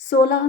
16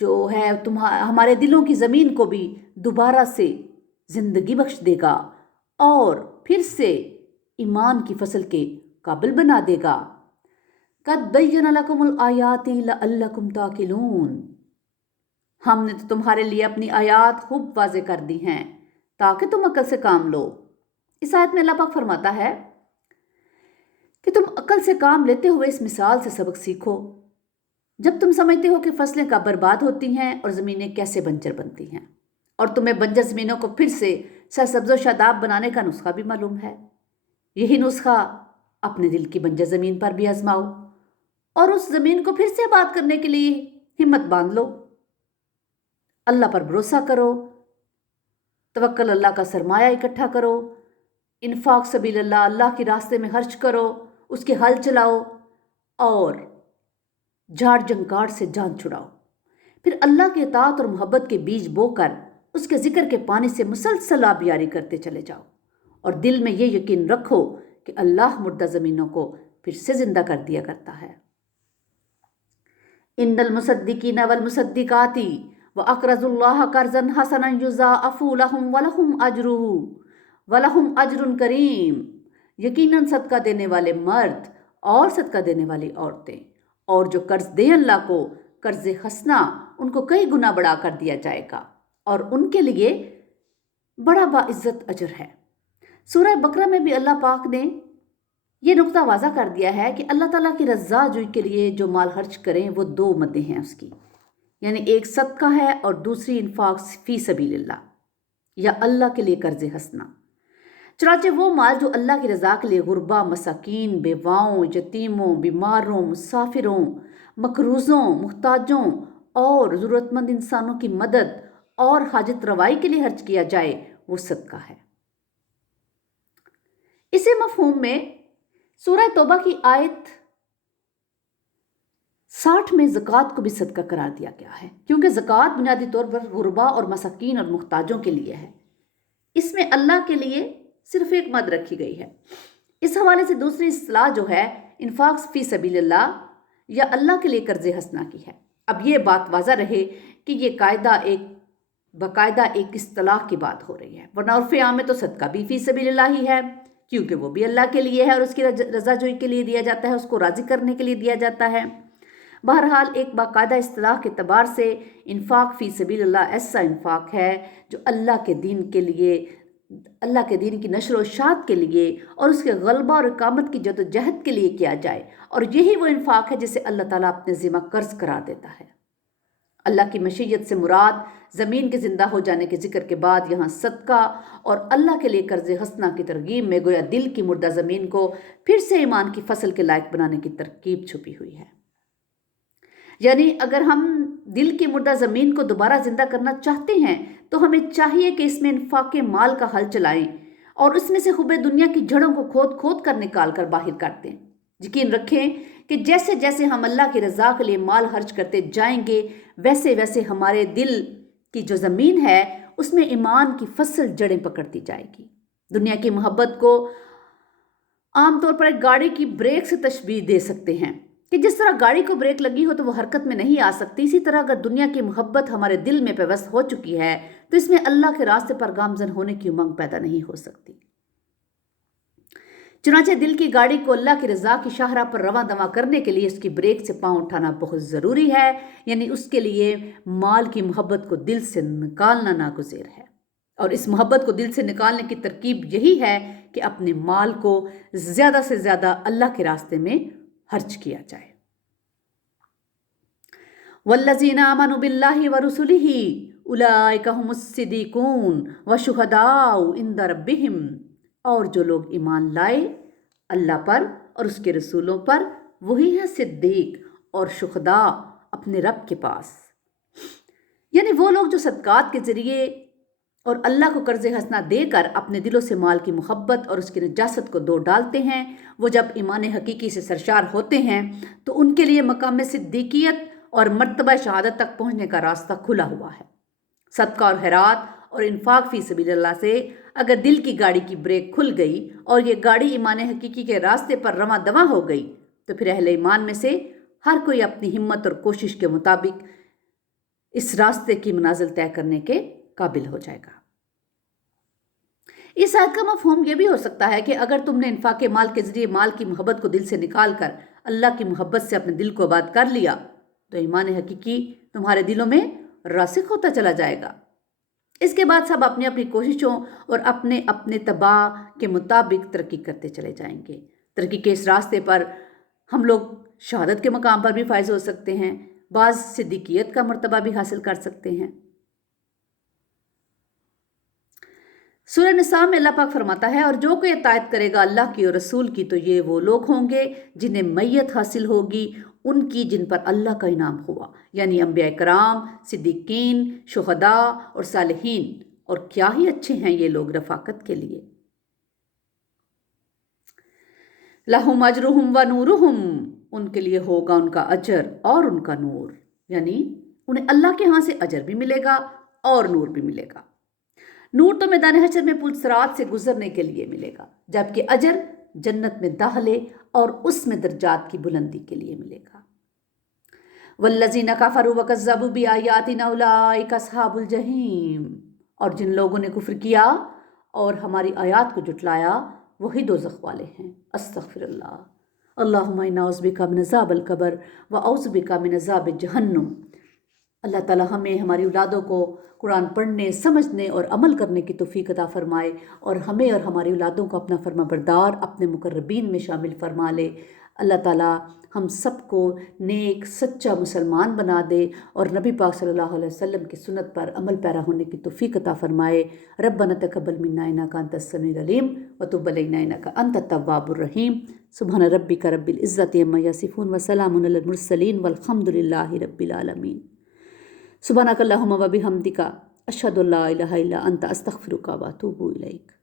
جو ہے ہمارے دلوں کی زمین کو بھی دوبارہ سے زندگی بخش دے گا اور پھر سے ایمان کی فصل کے قابل بنا دے گا۔ قَدْ بَيَّنَ لَكُمُ الْآيَاتِ لَعَلَّكُمْ تَعْقِلُونَ، ہم نے تو تمہارے لیے اپنی آیات خوب واضح کر دی ہیں تاکہ تم عقل سے کام لو۔ اس آیت میں اللہ پاک فرماتا ہے کہ تم عقل سے کام لیتے ہوئے اس مثال سے سبق سیکھو۔ جب تم سمجھتے ہو کہ فصلیں کب برباد ہوتی ہیں اور زمینیں کیسے بنجر بنتی ہیں، اور تمہیں بنجر زمینوں کو پھر سے سرسبز و شاداب بنانے کا نسخہ بھی معلوم ہے، یہی نسخہ اپنے دل کی بنجر زمین پر بھی آزماؤ اور اس زمین کو پھر سے آباد کرنے کے لیے ہمت باندھ لو۔ اللہ پر بھروسہ کرو، توکل اللہ کا سرمایہ اکٹھا کرو، انفاق سبیل اللہ، اللہ کے راستے میں خرچ کرو، اس کے حل چلاؤ اور جھاڑ جھنکاڑ سے جان چھڑاؤ۔ پھر اللہ کے اطاعت اور محبت کے بیج بو کر اس کے ذکر کے پانی سے مسلسل آبیاری کرتے چلے جاؤ، اور دل میں یہ یقین رکھو کہ اللہ مردہ زمینوں کو پھر سے زندہ کر دیا کرتا ہے۔ ان المصدقین والمصدقات واقرضوا اللہ قرضا حسنا یضاعف لهم ولہم اجر کریم، یقیناً صدقہ دینے والے مرد اور صدقہ دینے والی عورتیں اور جو قرض دیں اللہ کو قرض حسنا، ان کو کئی گنا بڑھا کر دیا جائے گا اور ان کے لیے بڑا باعزت اجر ہے۔ سورہ بقرہ میں بھی اللہ پاک نے یہ نقطہ واضح کر دیا ہے کہ اللہ تعالیٰ کی رضا جوئی کے لیے جو مال خرچ کریں وہ دو مدیں ہیں اس کی، یعنی ایک صدقہ ہے اور دوسری انفاق فی سبیل اللہ یا اللہ کے لیے قرض حسنا۔ چنانچہ وہ مال جو اللہ کی رضا کے لیے غربا، مساکین، بیواؤں، یتیموں، بیماروں، مسافروں، مقروضوں، محتاجوں اور ضرورت مند انسانوں کی مدد اور حاجت روائی کے لیے خرچ کیا جائے وہ صدقہ ہے۔ اسی مفہوم میں سورہ توبہ کی آیت 60 میں زکوٰۃ کو بھی صدقہ قرار دیا گیا ہے، کیونکہ زکوٰۃ بنیادی طور پر غربا اور مساکین اور محتاجوں کے لیے ہے۔ اس میں اللہ کے لیے صرف ایک مد رکھی گئی ہے۔ اس حوالے سے دوسری اصطلاح جو ہے انفاق فی سبیل اللہ یا اللہ کے لیے قرض حسنا کی ہے۔ اب یہ بات واضح رہے کہ یہ باقاعدہ ایک اصطلاح کی بات ہو رہی ہے، ورنہ عرف عام میں تو صدقہ بھی فی سبیل اللہ ہی ہے، کیونکہ وہ بھی اللہ کے لیے ہے اور اس کی رضا جوئی کے لیے دیا جاتا ہے، اس کو راضی کرنے کے لیے دیا جاتا ہے۔ بہرحال ایک باقاعدہ اصطلاح کے اعتبار سے انفاق فی سبیل اللہ ایسا انفاق ہے جو اللہ کے دین کے لیے، اللہ کے دین کی نشر و اشاعت کے لیے اور اس کے غلبہ اور اقامت کی جدوجہد کے لیے کیا جائے، اور یہی وہ انفاق ہے جسے اللہ تعالیٰ اپنے ذمہ قرض قرار دیتا ہے۔ اللہ کی مشیت سے مراد زمین کے زندہ ہو جانے کے ذکر کے بعد یہاں صدقہ اور اللہ کے لیے قرض حسنا کی ترغیب میں گویا دل کی مردہ زمین کو پھر سے ایمان کی فصل کے لائق بنانے کی ترکیب چھپی ہوئی ہے۔ یعنی اگر ہم دل کی مردہ زمین کو دوبارہ زندہ کرنا چاہتے ہیں تو ہمیں چاہیے کہ اس میں انفاق مال کا حل چلائیں اور اس میں سے خوبے دنیا کی جڑوں کو کھود کھود کر نکال کر باہر کر دیں۔ یقین رکھیں کہ جیسے جیسے ہم اللہ کی رضا کے لیے مال خرچ کرتے جائیں گے ویسے ویسے ہمارے دل کی جو زمین ہے اس میں ایمان کی فصل جڑیں پکڑتی جائے گی۔ دنیا کی محبت کو عام طور پر ایک گاڑی کی بریک سے تشبیہ دے سکتے ہیں کہ جس طرح گاڑی کو بریک لگی ہو تو وہ حرکت میں نہیں آ سکتی، اسی طرح اگر دنیا کی محبت ہمارے دل میں پیوست ہو چکی ہے تو اس میں اللہ کے راستے پر گامزن ہونے کی امنگ پیدا نہیں ہو سکتی۔ چنانچہ دل کی گاڑی کو اللہ کی رضا کی شاہراہ پر رواں دواں کرنے کے لیے اس کی بریک سے پاؤں اٹھانا بہت ضروری ہے، یعنی اس کے لیے مال کی محبت کو دل سے نکالنا ناگزیر ہے، اور اس محبت کو دل سے نکالنے کی ترکیب یہی ہے کہ اپنے مال کو زیادہ سے زیادہ اللہ کے راستے میں خرچ کیا جائے۔ والذین آمنوا باللہ ورسلہ اولئک ھم الصدیقون والشہداء عند ربہم، اور جو لوگ ایمان لائے اللہ پر اور اس کے رسولوں پر وہی ہیں صدیق اور شہداء اپنے رب کے پاس، یعنی وہ لوگ جو صدقات کے ذریعے اور اللہ کو قرض حسنا دے کر اپنے دلوں سے مال کی محبت اور اس کی نجاست کو دھو ڈالتے ہیں، وہ جب ایمان حقیقی سے سرشار ہوتے ہیں تو ان کے لیے مقام صدیقیت اور مرتبہ شہادت تک پہنچنے کا راستہ کھلا ہوا ہے۔ صدقہ اور خیرات اور انفاق فی سبیل اللہ سے اگر دل کی گاڑی کی بریک کھل گئی اور یہ گاڑی ایمان حقیقی کے راستے پر رواں دواں ہو گئی تو پھر اہل ایمان میں سے ہر کوئی اپنی ہمت اور کوشش کے مطابق اس راستے کی منازل طے کرنے کے قابل ہو جائے گا۔ اس آیت کا مفہوم یہ بھی ہو سکتا ہے کہ اگر تم نے انفاق مال کے ذریعے مال کی محبت کو دل سے نکال کر اللہ کی محبت سے اپنے دل کو آباد کر لیا تو ایمان حقیقی تمہارے دلوں میں راسخ ہوتا چلا جائے گا۔ اس کے بعد سب اپنی اپنی کوششوں اور اپنے اپنے تباہ کے مطابق ترقی کرتے چلے جائیں گے۔ ترقی کے اس راستے پر ہم لوگ شہادت کے مقام پر بھی فائز ہو سکتے ہیں، بعض صدیقیت کا مرتبہ بھی حاصل کر سکتے ہیں۔ سورہ نساء میں اللہ پاک فرماتا ہے، اور جو کوئی اطاعت کرے گا اللہ کی اور رسول کی تو یہ وہ لوگ ہوں گے جنہیں میت حاصل ہوگی ان کی جن پر اللہ کا انعام ہوا، یعنی انبیاء کرام، صدیقین، شہداء اور صالحین، اور کیا ہی اچھے ہیں یہ لوگ رفاقت کے لیے۔ لہم اجرہم و نورہم، ان کے لیے ہوگا ان کا اجر اور ان کا نور، یعنی انہیں اللہ کے ہاں سے اجر بھی ملے گا اور نور بھی ملے گا۔ نور تو میدان حشر میں پل صراط سے گزرنے کے لیے ملے گا، جبکہ اجر جنت میں داخلے اور اس میں درجات کی بلندی کے لیے ملے گا۔ والذین کفروا وکذبوا بآیاتنا اولئک اصحاب الجحیم، اور جن لوگوں نے کفر کیا اور ہماری آیات کو جھٹلایا وہی دوزخ والے ہیں۔ استغفر اللہ۔ اللہم انا اعوذ بک من عذاب القبر و اعوذ بک من عذاب جہنم۔ اللہ تعالی ہمیں ہماری اولادوں کو قرآن پڑھنے، سمجھنے اور عمل کرنے کی توفیق عطا فرمائے، اور ہمیں اور ہماری اولادوں کو اپنا فرما بردار، اپنے مقربین میں شامل فرما لے۔ اللہ تعالی ہم سب کو نیک سچا مسلمان بنا دے اور نبی پاک صلی اللہ علیہ وسلم کی سنت پر عمل پیرا ہونے کی توفیق عطا فرمائے۔ ربنا تقبل منا انک انت السمیع العلیم وتب علینا انک انت التواب الرحیم۔ سبحان ربک رب العزۃ عما یصفون وسلام علی المرسلین والحمد للہ رب العالمین۔ سبحانک اللہم و بحمدک اشہد ان لا الہ الا انت استغفرک و اتوب الیک۔